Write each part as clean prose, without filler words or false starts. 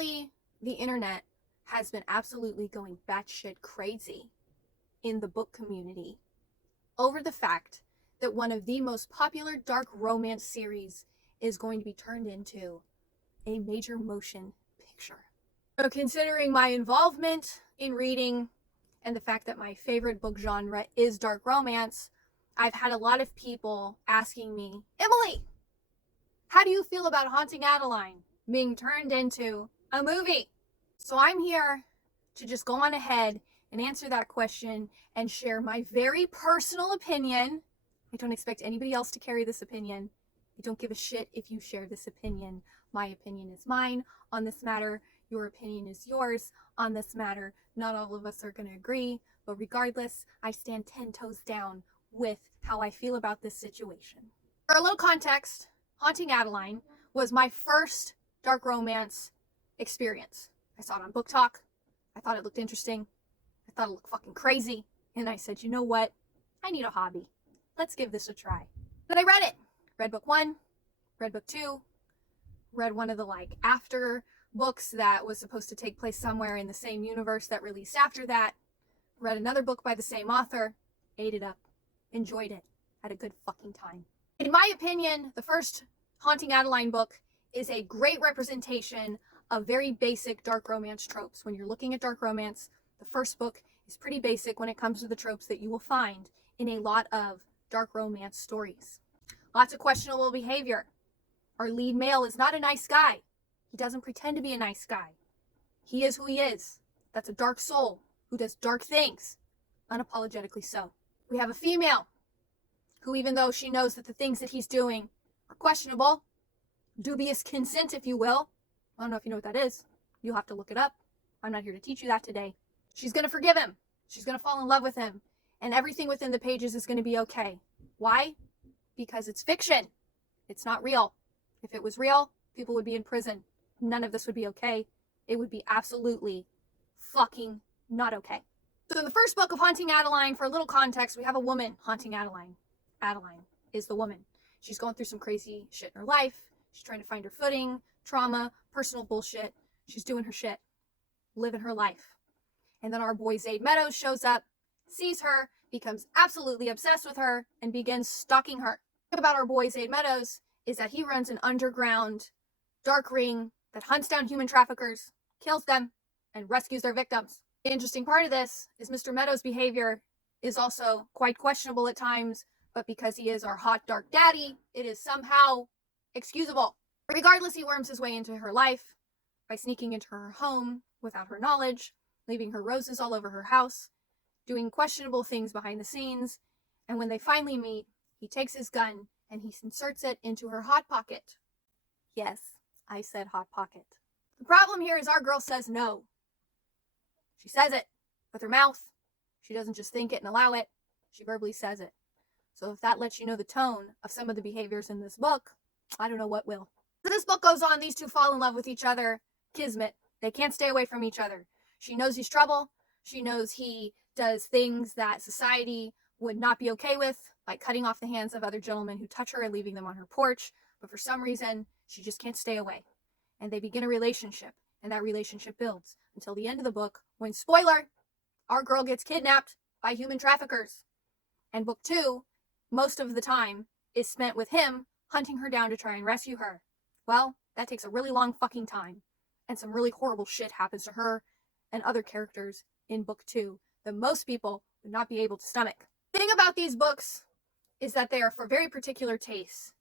Recently, the internet has been absolutely going batshit crazy in the book community over the fact that one of the most popular dark romance series is going to be turned into a major motion picture. So considering my involvement in reading and the fact that my favorite book genre is dark romance, I've had a lot of people asking me, Emily, how do you feel about Haunting Adeline being turned into a movie? So I'm here to just go on ahead and answer that question and share my very personal opinion. I don't expect anybody else to carry this opinion. I don't give a shit if you share this opinion. My opinion is mine on this matter. Your opinion is yours on this matter. Not all of us are going to agree, but regardless, I stand 10 toes down with how I feel about this situation. For a little context, Haunting Adeline was my first dark romance experience. I saw it on Book Talk. I thought it looked interesting. I thought it looked fucking crazy. And I said, you know what? I need a hobby. Let's give this a try. But I read it. Read book 1, read book 2, read one of the after books that was supposed to take place somewhere in the same universe that released after that. Read another book by the same author, ate it up, enjoyed it, had a good fucking time. In my opinion, the first Haunting Adeline book is a great representation of very basic dark romance tropes. When you're looking at dark romance, the first book is pretty basic when it comes to the tropes that you will find in a lot of dark romance stories. Lots of questionable behavior. Our lead male is not a nice guy. He doesn't pretend to be a nice guy. He is who he is. That's a dark soul who does dark things, unapologetically so. We have a female who, even though she knows that the things that he's doing are questionable, dubious consent, if you will. I don't know if you know what that is. You'll have to look it up. I'm not here to teach you that today. She's going to forgive him. She's going to fall in love with him. And everything within the pages is going to be okay. Why? Because it's fiction. It's not real. If it was real, people would be in prison. None of this would be okay. It would be absolutely fucking not okay. So in the first book of Haunting Adeline, for a little context, we have a woman haunting Adeline. Adeline is the woman. She's going through some crazy shit in her life. She's trying to find her footing, trauma, personal bullshit. She's doing her shit, living her life. And then our boy Zaid Meadows shows up, sees her, becomes absolutely obsessed with her, and begins stalking her. The thing about our boy Zaid Meadows is that he runs an underground dark ring that hunts down human traffickers, kills them, and rescues their victims. The interesting part of this is Mr. Meadows' behavior is also quite questionable at times, but because he is our hot dark daddy, it is somehow excusable. Regardless, he worms his way into her life by sneaking into her home without her knowledge, leaving her roses all over her house, doing questionable things behind the scenes, and when they finally meet, he takes his gun and he inserts it into her hot pocket. Yes, I said hot pocket. The problem here is our girl says no. She says it with her mouth. She doesn't just think it and allow it. She verbally says it. So if that lets you know the tone of some of the behaviors in this book, I don't know what will. So this book goes on. These two fall in love with each other. Kismet. They can't stay away from each other. She knows he's trouble. She knows he does things that society would not be okay with, like cutting off the hands of other gentlemen who touch her and leaving them on her porch. But for some reason, she just can't stay away. And they begin a relationship. And that relationship builds until the end of the book when, spoiler, our girl gets kidnapped by human traffickers. And book 2, most of the time, is spent with him hunting her down to try and rescue her. Well, that takes a really long fucking time. And some really horrible shit happens to her and other characters in book 2 that most people would not be able to stomach. The thing about these books is that they are for very particular tastes.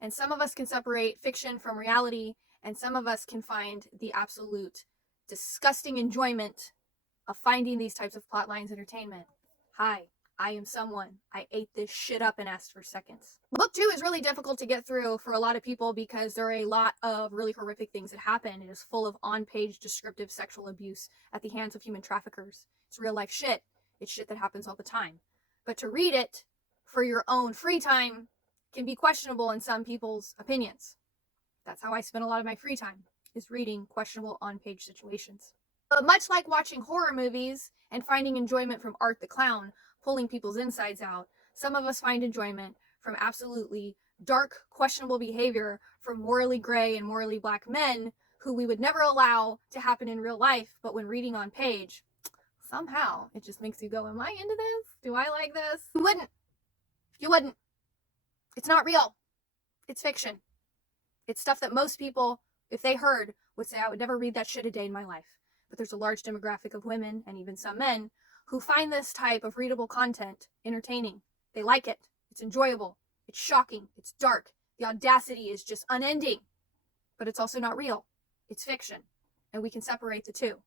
And some of us can separate fiction from reality, and some of us can find the absolute disgusting enjoyment of finding these types of plot lines entertainment. Hi, I am someone. I ate this shit up and asked for seconds. Book 2 is really difficult to get through for a lot of people because there are a lot of really horrific things that happen. It is full of on-page descriptive sexual abuse at the hands of human traffickers. It's real life shit. It's shit that happens all the time. But to read it for your own free time can be questionable in some people's opinions. That's how I spend a lot of my free time, is reading questionable on-page situations. But much like watching horror movies and finding enjoyment from Art the Clown pulling people's insides out, some of us find enjoyment from absolutely dark, questionable behavior from morally gray and morally black men who we would never allow to happen in real life, but when reading on page, somehow it just makes you go, am I into this? Do I like this? You wouldn't. You wouldn't. It's not real. It's fiction. It's stuff that most people, if they heard, would say, I would never read that shit a day in my life. But there's a large demographic of women, and even some men, who find this type of readable content entertaining. They like it. It's enjoyable. It's shocking. It's dark. The audacity is just unending. But it's also not real. It's fiction. And we can separate the two.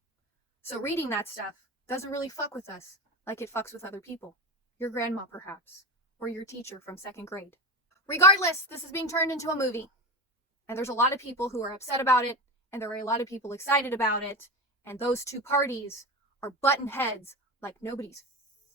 So reading that stuff doesn't really fuck with us like it fucks with other people. Your grandma, perhaps. Or your teacher from 2nd grade. Regardless, this is being turned into a movie. And there's a lot of people who are upset about it, and there are a lot of people excited about it, and those two parties are button heads like nobody's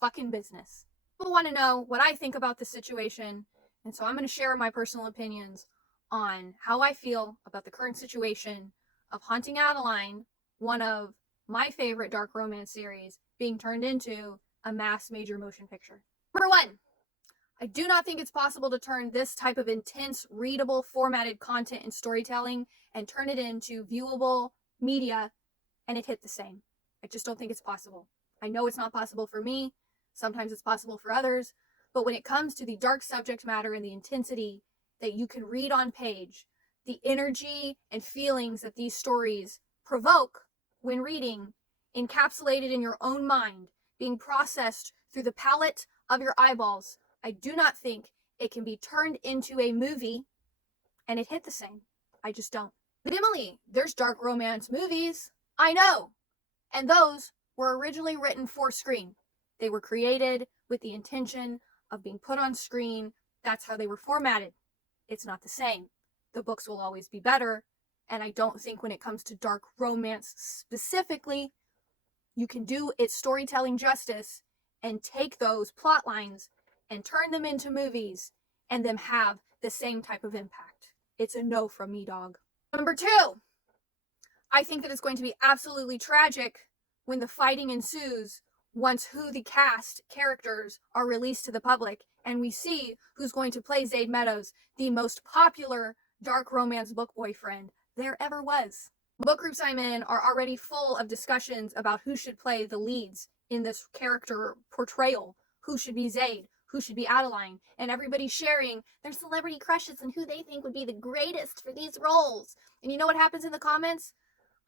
fucking business. People want to know what I think about this situation, and so I'm going to share my personal opinions on how I feel about the current situation of Haunting Adeline, one of my favorite dark romance series, being turned into a mass major motion picture. Number one, I do not think it's possible to turn this type of intense, readable, formatted content and storytelling and turn it into viewable media and it hit the same. I just don't think it's possible. I know it's not possible for me. Sometimes it's possible for others. But when it comes to the dark subject matter and the intensity that you can read on page, the energy and feelings that these stories provoke when reading, encapsulated in your own mind, being processed through the palette of your eyeballs, I do not think it can be turned into a movie and it hit the same. I just don't. But Emily, there's dark romance movies. I know. And those were originally written for screen. They were created with the intention of being put on screen. That's how they were formatted. It's not the same. The books will always be better. And I don't think when it comes to dark romance specifically, you can do its storytelling justice and take those plot lines and turn them into movies and them have the same type of impact. It's a no from me, dog. Number two, I think that it's going to be absolutely tragic when the fighting ensues once who the cast characters are released to the public and we see who's going to play Zade Meadows, the most popular dark romance book boyfriend there ever was. Book groups I'm in are already full of discussions about who should play the leads in this character portrayal. Who should be Zade? Who should be Adeline? And everybody's sharing their celebrity crushes and who they think would be the greatest for these roles. And you know what happens in the comments?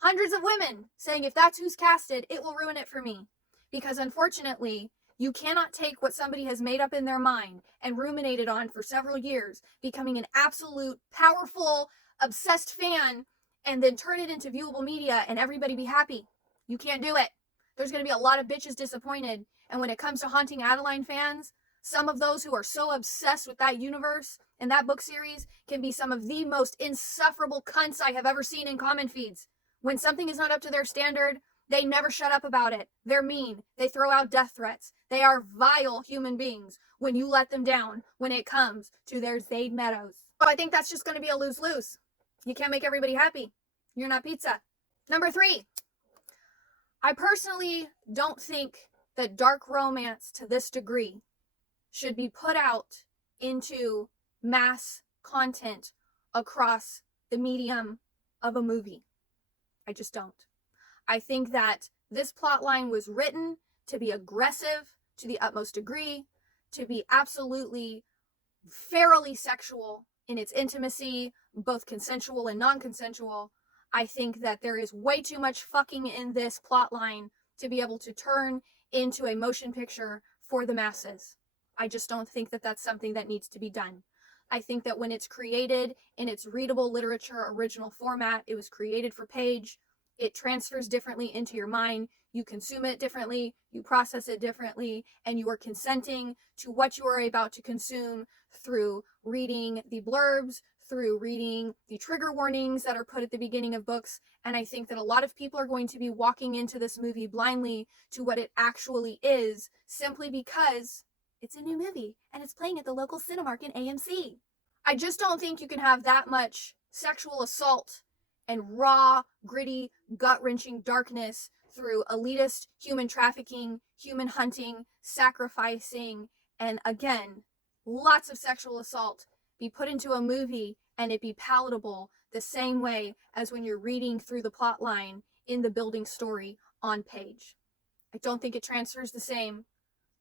Hundreds of women saying if that's who's casted, it will ruin it for me. Because unfortunately, you cannot take what somebody has made up in their mind and ruminated on for several years, becoming an absolute, powerful, obsessed fan, and then turn it into viewable media and everybody be happy. You can't do it. There's going to be a lot of bitches disappointed. And when it comes to Haunting Adeline fans, some of those who are so obsessed with that universe and that book series can be some of the most insufferable cunts I have ever seen in comment feeds. When something is not up to their standard, they never shut up about it. They're mean. They throw out death threats. They are vile human beings when you let them down when it comes to their Zade Meadows. So I think that's just going to be a lose-lose. You can't make everybody happy. You're not pizza. Number three, I personally don't think that dark romance to this degree should be put out into mass content across the medium of a movie. I just don't. I think that this plot line was written to be aggressive to the utmost degree, to be absolutely ferally sexual in its intimacy, both consensual and non-consensual. I think that there is way too much fucking in this plot line to be able to turn into a motion picture for the masses. I just don't think that that's something that needs to be done. I think that when it's created in its readable literature original format, it was created for page, it transfers differently into your mind, you consume it differently, you process it differently, and you are consenting to what you are about to consume through reading the blurbs, through reading the trigger warnings that are put at the beginning of books. And I think that a lot of people are going to be walking into this movie blindly to what it actually is, simply because it's a new movie and it's playing at the local Cinemark in AMC. I just don't think you can have that much sexual assault and raw, gritty, gut-wrenching darkness through elitist human trafficking, human hunting, sacrificing, and again, lots of sexual assault be put into a movie and it be palatable the same way as when you're reading through the plot line in the building story on page. I don't think it transfers the same.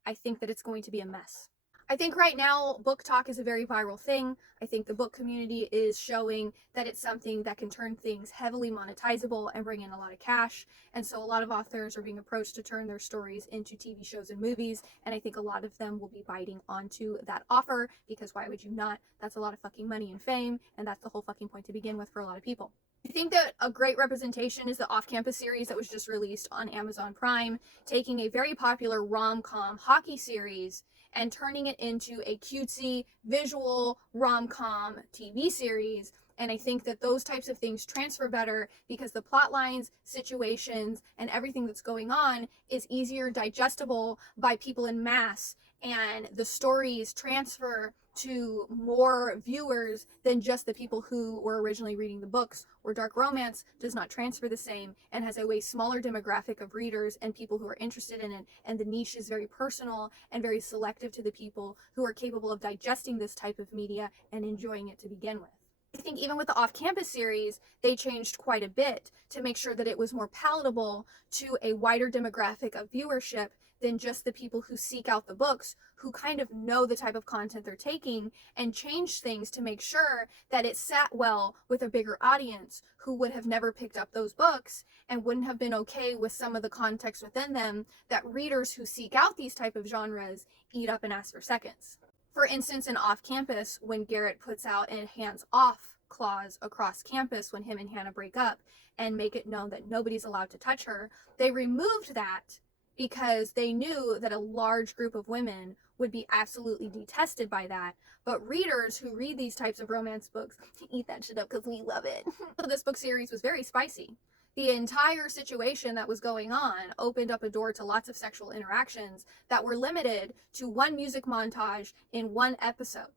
I think that it's going to be a mess. I think right now, book talk is a very viral thing. I think the book community is showing that it's something that can turn things heavily monetizable and bring in a lot of cash. And so a lot of authors are being approached to turn their stories into TV shows and movies. And I think a lot of them will be biting onto that offer, because why would you not? That's a lot of fucking money and fame. And that's the whole fucking point to begin with for a lot of people. I think that a great representation is the Off-Campus series that was just released on Amazon Prime, taking a very popular rom-com hockey series and turning it into a cutesy visual rom-com TV series. And I think that those types of things transfer better because the plot lines, situations, and everything that's going on is easier digestible by people in mass, and the stories transfer to more viewers than just the people who were originally reading the books, where dark romance does not transfer the same and has a way smaller demographic of readers and people who are interested in it, and the niche is very personal and very selective to the people who are capable of digesting this type of media and enjoying it to begin with. I think even with the Off-Campus series, they changed quite a bit to make sure that it was more palatable to a wider demographic of viewership than just the people who seek out the books, who kind of know the type of content they're taking, and change things to make sure that it sat well with a bigger audience who would have never picked up those books and wouldn't have been okay with some of the context within them that readers who seek out these type of genres eat up and ask for seconds. For instance, in Off-Campus, when Garrett puts out a hands-off clause across campus when him and Hannah break up and make it known that nobody's allowed to touch her, they removed that because they knew that a large group of women would be absolutely detested by that. But readers who read these types of romance books eat that shit up because we love it. So this book series was very spicy. The entire situation that was going on opened up a door to lots of sexual interactions that were limited to one music montage in one episode.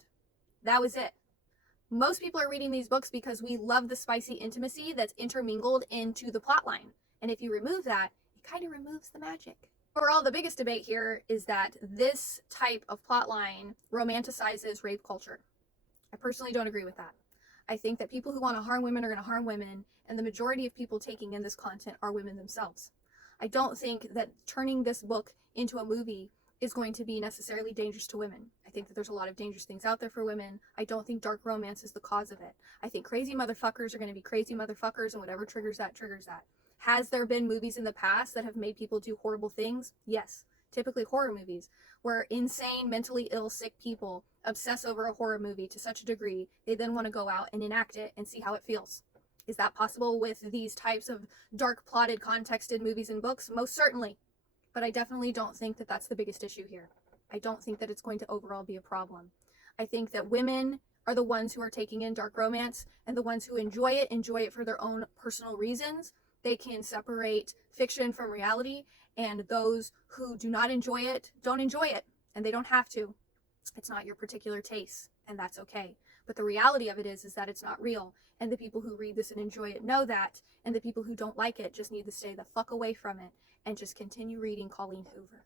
That was it. Most people are reading these books because we love the spicy intimacy that's intermingled into the plotline. And if you remove that, it kind of removes the magic. Overall, the biggest debate here is that this type of plotline romanticizes rape culture. I personally don't agree with that. I think that people who want to harm women are going to harm women, and the majority of people taking in this content are women themselves. I don't think that turning this book into a movie is going to be necessarily dangerous to women. I think that there's a lot of dangerous things out there for women. I don't think dark romance is the cause of it. I think crazy motherfuckers are going to be crazy motherfuckers, and whatever triggers that, triggers that. Has there been movies in the past that have made people do horrible things? Yes. Typically horror movies, where insane, mentally ill, sick people obsess over a horror movie to such a degree, they then want to go out and enact it and see how it feels. Is that possible with these types of dark plotted, contexted movies and books? Most certainly. But I definitely don't think that that's the biggest issue here. I don't think that it's going to overall be a problem. I think that women are the ones who are taking in dark romance, and the ones who enjoy it for their own personal reasons. They can separate fiction from reality, and those who do not enjoy it don't enjoy it, and they don't have to. It's not your particular taste, and that's okay. But the reality of it is that it's not real, and the people who read this and enjoy it know that, and the people who don't like it just need to stay the fuck away from it and just continue reading Colleen Hoover.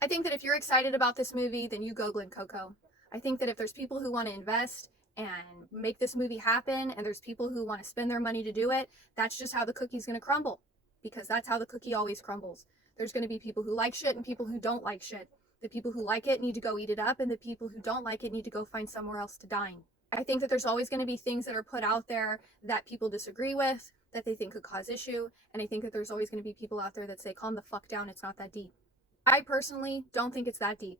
I think that if you're excited about this movie, then you go Glen Coco. I think that if there's people who want to invest and make this movie happen, and there's people who want to spend their money to do it, that's just how the cookie's going to crumble, because that's how the cookie always crumbles. There's going to be people who like shit and people who don't like shit. The people who like it need to go eat it up, and the people who don't like it need to go find somewhere else to dine. I think that there's always going to be things that are put out there that people disagree with, that they think could cause issue, and I think that there's always going to be people out there that say, calm the fuck down, it's not that deep. I personally don't think it's that deep.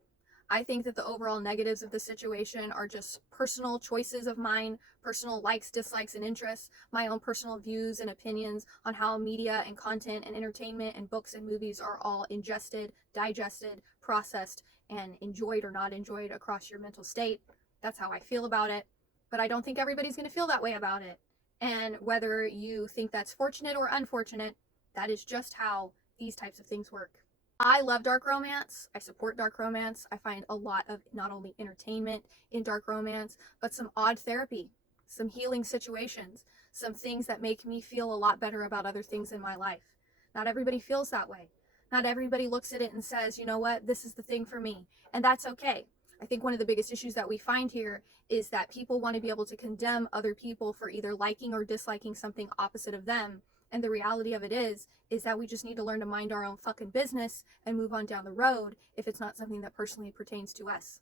I think that the overall negatives of the situation are just personal choices of mine, personal likes, dislikes, and interests, my own personal views and opinions on how media and content and entertainment and books and movies are all ingested, digested, processed, and enjoyed or not enjoyed across your mental state. That's how I feel about it. But I don't think everybody's going to feel that way about it. And whether you think that's fortunate or unfortunate, that is just how these types of things work. I love dark romance. I support dark romance. I find a lot of not only entertainment in dark romance, but some odd therapy, some healing situations, some things that make me feel a lot better about other things in my life. Not everybody feels that way. Not everybody looks at it and says, you know what, this is the thing for me. And that's okay. I think one of the biggest issues that we find here is that people want to be able to condemn other people for either liking or disliking something opposite of them. And the reality of it is that we just need to learn to mind our own fucking business and move on down the road if it's not something that personally pertains to us.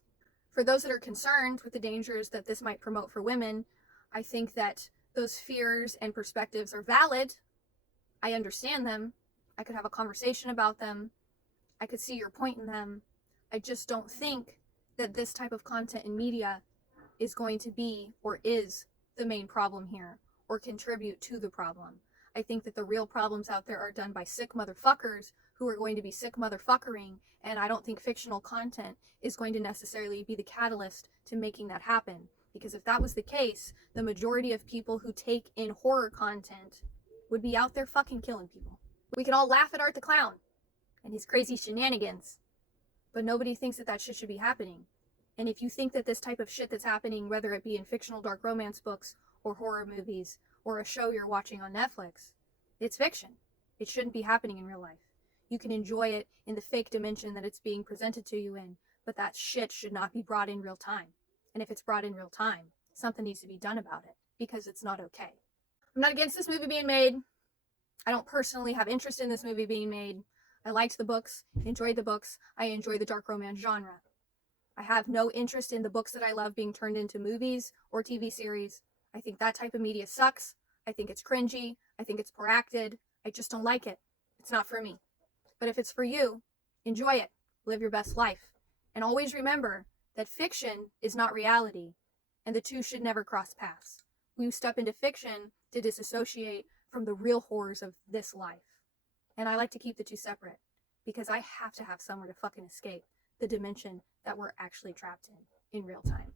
For those that are concerned with the dangers that this might promote for women, I think that those fears and perspectives are valid. I understand them. I could have a conversation about them. I could see your point in them. I just don't think that this type of content in media is going to be or is the main problem here or contribute to the problem. I think that the real problems out there are done by sick motherfuckers who are going to be sick motherfuckering, and I don't think fictional content is going to necessarily be the catalyst to making that happen. Because if that was the case, the majority of people who take in horror content would be out there fucking killing people. We can all laugh at Art the Clown and his crazy shenanigans, but nobody thinks that that shit should be happening. And if you think that this type of shit that's happening, whether it be in fictional dark romance books or horror movies or a show you're watching on Netflix, it's fiction. It shouldn't be happening in real life. You can enjoy it in the fake dimension that it's being presented to you in, but that shit should not be brought in real time. And if it's brought in real time, something needs to be done about it because it's not okay. I'm not against this movie being made. I don't personally have interest in this movie being made. I liked the books, enjoyed the books. I enjoy the dark romance genre. I have no interest in the books that I love being turned into movies or TV series. I think that type of media sucks. I think it's cringy. I think it's poor acted. I just don't like it. It's not for me. But if it's for you, enjoy it. Live your best life. And always remember that fiction is not reality, and the two should never cross paths. We step into fiction to disassociate from the real horrors of this life. And I like to keep the two separate because I have to have somewhere to fucking escape the dimension that we're actually trapped in real time.